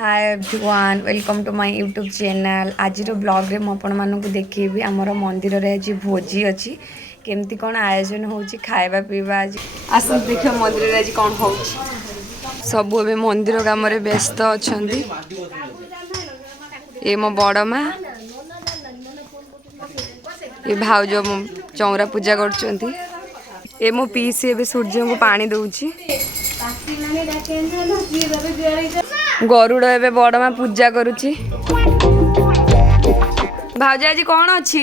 Hi everyone welcome to my YouTube channel. आज blog रे मु आपण मानक देखिए आमर मंदिर रे आज भोजी अच्छी केमती कौन आयोजन होची खाଇବା पीवा आज आस देखियो मंदिर रे आज कौन होची सब ए मंदिर काम रे व्यस्त अछंती। ए मो बड़ माँ ये भाउज चौरा पूजा करछंती। ए मो पीसी ए सूर्य को पानी दउची। गरुड़ ए बड़ माँ पूजा करुची। भाउज आज कौन अच्छी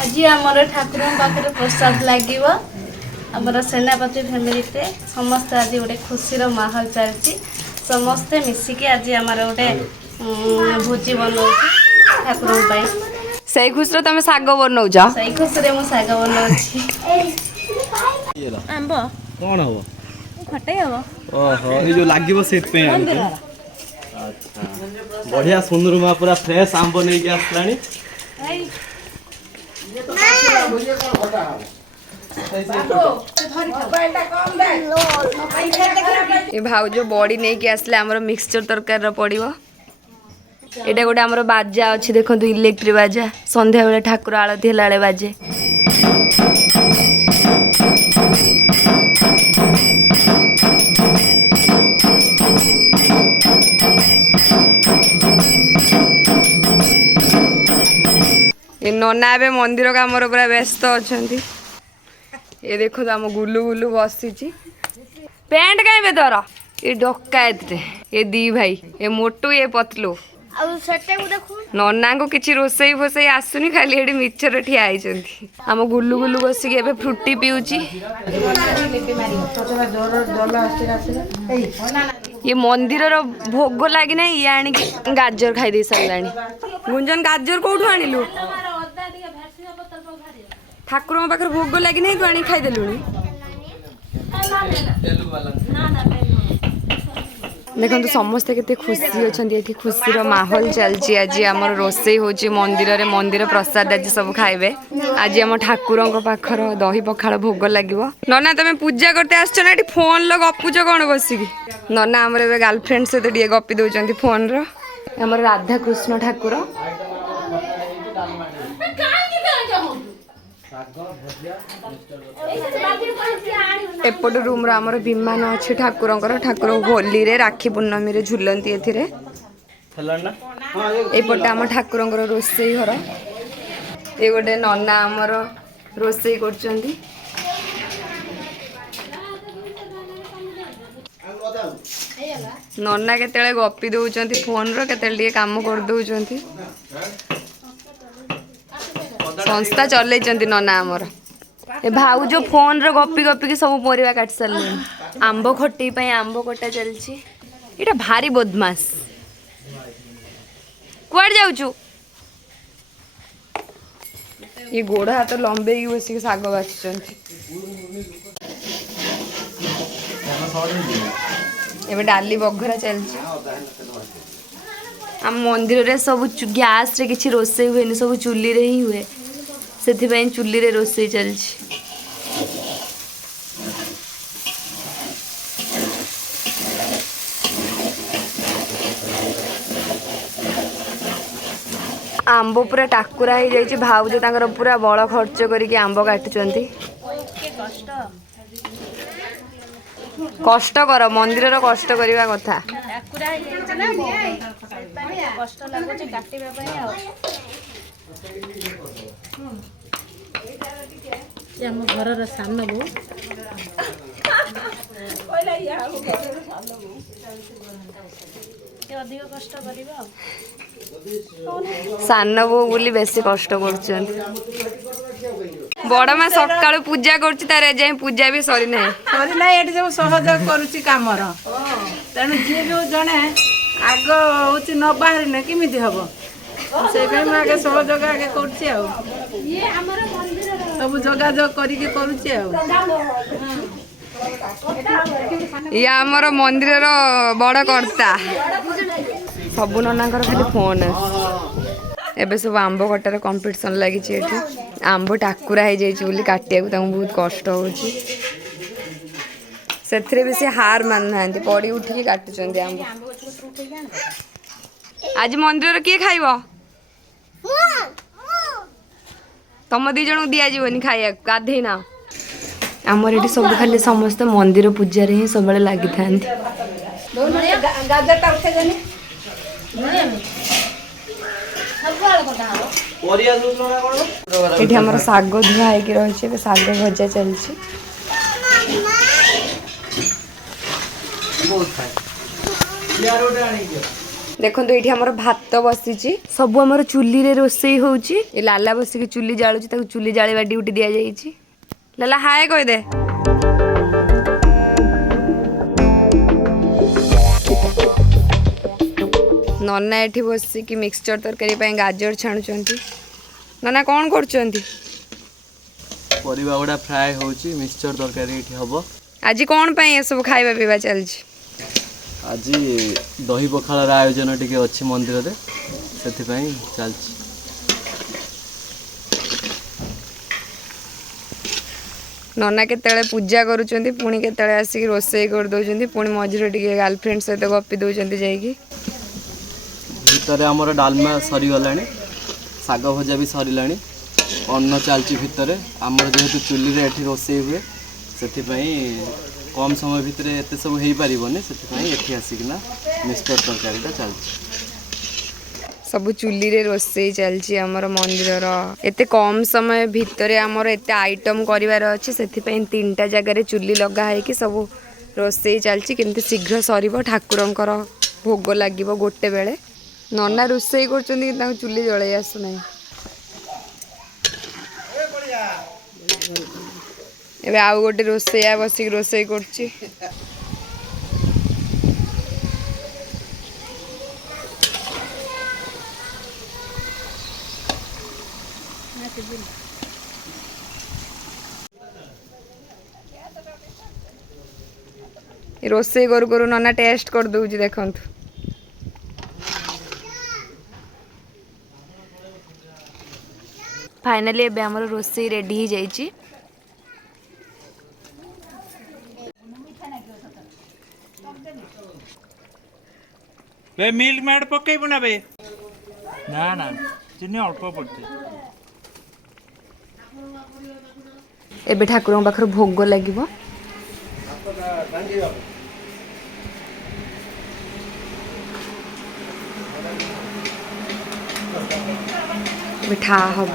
आज आमर ठाकुर पाखे प्रसाद लगे आमर सेनापति फैमिली समस्त आज गोटे खुशी माहौल चलती समस्ते मिसिकी आज आमर गोटे भोजी बनाऊ ठाकुर सही खुशी तुम साग बनाऊ सही खुशी मु साग बनाऊँ आंब कौन हम खटे हम ओहो ये जो लागिबो सेत पे अच्छा बढ़िया सुंदर मा पूरा फ्रेश आंब नहीं के आसलानी ये भाउज बड़ी नहीं के आसले हमर मिक्सचर तरकारी रो पड़िबो। एटा गोटे हमर बाजा अछि देखंतु इलेक्ट्रिक बाजा संध्या बेले ठाकुर आळती हेलाळे बाजे। ये नना ए मंदिर काम पूरा व्यस्त अच्छा। ये देखो तो आम गुलु गुलु बसी पैंट कहीं बे तोर ये डकायत ये दी भाई ये मोटू ये पतलू नना को किसी रोसई फोसई आसुनी खाली ये मिचर ठिया आम गुलु गुलु बसिक ए फ्रुटी पीऊँची। ये मंदिर भोग लगी ना ये आनी गाजर खाई दे सारा गुंजन गाजर कौटू आणिलु ठाकुर पाखे भोग लगी ना तू आनी खाईदेलु देखो तो समस्ते केते खुशी अच्छा ये खुशी माहौल चलती। आज आम रोसई होची मंदिर रे मंदिर प्रसाद आज सब खाइबे। आज आम ठाकुर पाखर दही पखाड़ भोग लगे। नना तुम पूजा करते आस ना फोन लो गपुच कौन बसिकी नना आम गर्लफ्रेंड सहित टे गपी दौरान फोन रम राधा कृष्ण ठाकुर एपट रूम आमर विमान अच्छे ठाकुर ठाकुर होली रे राखी पूर्णमी रे झुलती एपटे आम ठाकुर रोसई घर ये गोटे नना आमर रोसई कर नना केते गपी दौरान फोन रे काम कर दौरान संस्था चल नना आमर ए भाउज फोन रे गपी गपी सब परिवा काट सारे आंब खटी आंब कटा चलची। इटा भारी बदमाश कुआड़ जाऊचु ये गोड़ हाथ लंबे बस साग बाछुंट एबे डाली बघरा चलची। आम मंदिर रे सब गैस रे किछि रोसई हुए सब चुली रे ही हुए से चुली रे रोसई चलची। आंब पूरा टाकुरा हो जाइए भाउज तांकर पूरा बड़ खर्च करके आंब काटुचंती। कष्ट कर मंदिर रो कष्ट करवा कथा घर सान बो अधिक कष्ट कर सान बो बोली बेसी कष्ट कर बड़ माँ सका पूजा कर पूजा भी सरी ना सरी सब सहयोग करुच्ची कम तेणु जी भी जड़े आग हूँ न बाहर केमी हम से आगे सहयोग आगे कर सब जोगाजोग करुच्ची ये आमर मंदिर बड़ कर्ता सबू नना खाली फोन एबे सब आंब कटार कंपटीशन लगी आंब टाकुरा हो जाए काटिया बहुत कष्ट हो से बेसी हार मान ना पड़ी उठिकी काटुंट आंब आज मंदिर किए खाइब तुम दी जन दि जावनी खाइया गाधे ना आमर ये सब खाली समस्त मंदिर पूजा ही सब लगी था ये आम शाग धुआ हो रही है शाग भजा चलती देखो ये आमर भात बसी सब आमर चुली रे रोसई होउची ये लाला बसिक चुली जालुची चुली जालिबा ड्यूटी दिया जाइए लाला हाय कह दे नना एठी बसिक मिक्सचर तरकारी गाजर छाणुचंती नना कौन करचंती परिबा गुडा फ्राई होउची मिक्सचर तरकारी एठी हबो आज कौन पाई ये सब खाइबा पीवा चलची आज दही पखाळर आयोजन टिके अछि मंदिर रे सेति पई चलची नना केतले पूजा करूचंती पुणी केतले आसिक रोसई कर दउचंती पुणी मझिरे टिके गर्लफ्रेंड सहित गपी दउचंती जाईकी भितर आमर डालमा सरी गलानी शाग भजा भी सरिलानी अन्न चलची भितर आमर जेहेतु चुली रे एठी रोसई हुए सेति पई कम समय भितर एते सब हेई परिबनी सेति पई एठी आसिकना मिक्सचर तरकारीटा चलची सब चुली रे रोसई चलची हमर मंदिर एते कम समय भितर हमर एते आइटम करिवार अछि सेति पई तीनटा जगह रे चुली लगा है कि सब रोसई चलची केमते शीघ्र सरीबो ठाकुरंकर भोग लागिबो गोटे बेले नना रोसई करचंदी कि चुली जळै आसु नै एबे आउ गोटे रोसैया बसिक रोसई करची रोसई करू करू नना टेस्ट कर दउची देखंतु फाइनली एबे हमर रोसई रेडी ही जाईची बे मिल्क मैड पकेइबो ना बे ना ना चिनी अल्प पड़ते एबे ठाकुरन पाखर भोग लागिबो मिठा हम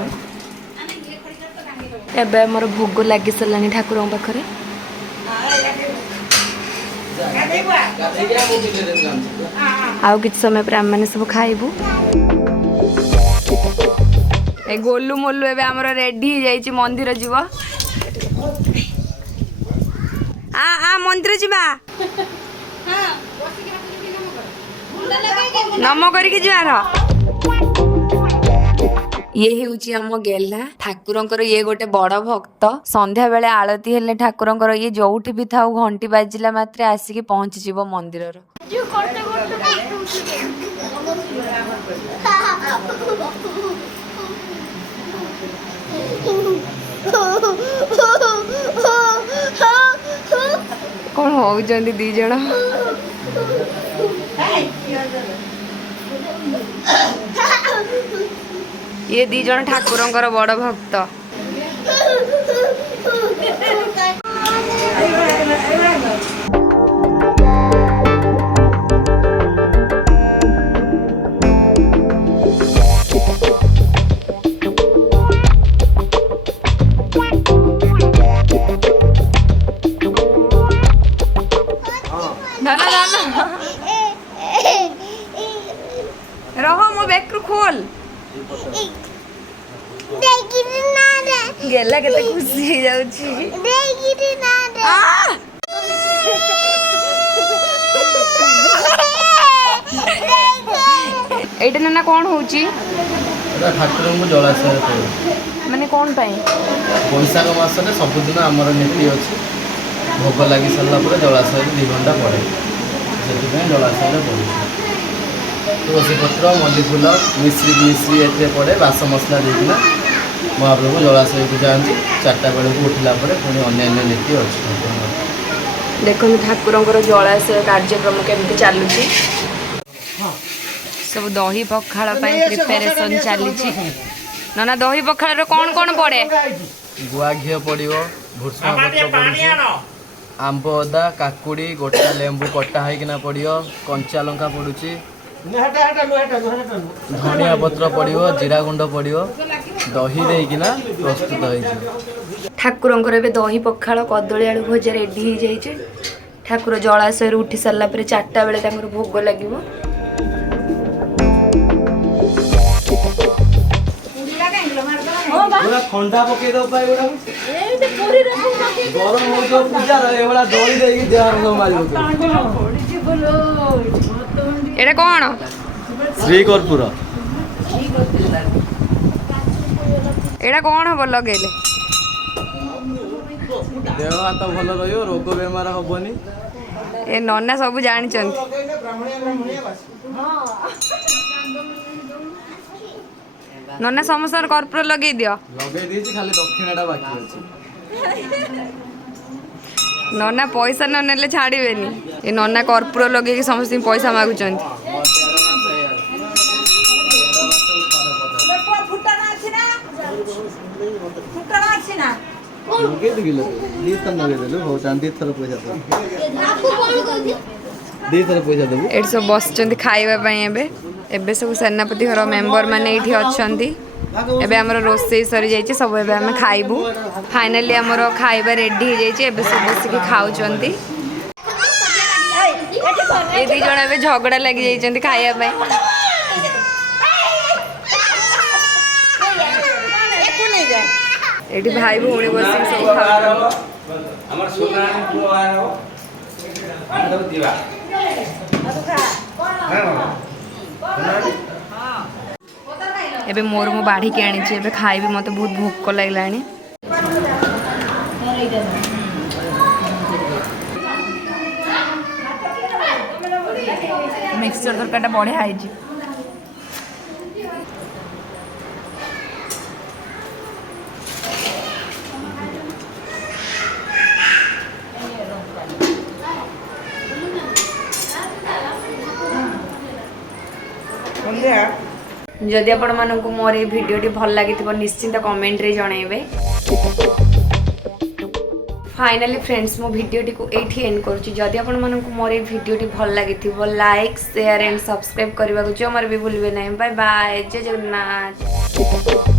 एबे हमर भोग लगी सरलानी ठाकुरन पाखरे आउ किछ समय पर आम सब खाइबू ए गोलू मोलू एबे हमर रेडी हो जाइछि मंदिर जीव आ मंदिर जीवा नम करके जीवार ये हूँ आम गेला ठाकुरंकर ये गोटे बड़ भक्त संध्या बेले आलती हेले ठाकुरंकर ये जोठी भी था घंटी बाजिला मात्रे आसिकी पहुंची जीव मंदिर कौन हो दी जन ये दी जन ठाकुरंकर बड़ भक्त रहो मो बैग खोल गेला केते खुशी हो जाउची एटा ना कौन होउची ठाकुर को जलाशय माने कौन पाई बैशाख मास सबुदिन आमर नीति अच्छी भोग लगी सारा पर जलाशय 2 घंटा पड़े से जलाशय पड़े तुलसी पत्र मल्ली फूल मिश्री एटे पड़े बास मसला देना महाप्रभु जलाशय को जाती 4टा बेलू उठला पुणी अन्य नीति अच्छी देखो ठाकुरंकर जलाशय कार्यक्रम केमती चलुची सब दही पखाड़ प्रिपेरेसन चली ना दही पखाड़ कौन कौन पड़े गुआ घी पड़ो भुसुंगा पत्र पड़ुଛି आंब अदा काकुड़ी गोटा लेंबू कटा होना पड़ो कंचा लंका पड़ुଛି धनिया पत्र पड़ो जीरा गुंड पड़ो दही देकिना प्रस्तुत हो ठाकुरंकर ए दही पखाड़ कदली आलू भजा रेडी हो जाइए ठाकुर जलाशय उठी सारा 4टा बेले भोग लगे ठंडा पकई दो गरम हो पूजा दही देगी देह मार एटा कौन श्री कर्पूर एटा कौन हम लगेले देह हाथ भल रही रोग बेमार हेनी ए नन्ना सब जानी नन्ना समस्त कर्पूर लगे दियो लगे दी खाली दक्षिणा बाकी अच्छे नन्ना पैसा न नेले छाड़बेनी ए नन्ना कर्पूर लगे समस्त पैसा मागुचंती एट सब बस खाइबा एबे सब सेनापति घर मेंबर माने एठी अछंती एबे हमर रोसई सरी जाइए सब एबे हम खाइबू फाइनली हमर खाइबा रेडी हो जाइए एबे सब बस के खाउचंती ए दी जण एबे झगड़ा लागि जाइचंती खाइबा पय एठी भाई भौणी बस सब खाउ हमर सोना पुरो आरो आरो दिवा एबे मोर मो बाढ़ी के आनी एबे खाइबे मते बहुत भूख लागलानी मिक्सचर तरकाटा बढ़िया आइजी जदि आपण मानक मोर ये भिडियोटी भल लगी निश्चिंत कमेंट रे जनइबे फाइनली फ्रेंड्स मो भिडियोटी को एठी एंड करूची जदि आपण मानक मोर ये भिडियोटी भल लगी लाइक शेयर एंड सब्सक्राइब करबा को जमर भी भूलबे नहीं बाय बाय जय जगन्नाथ।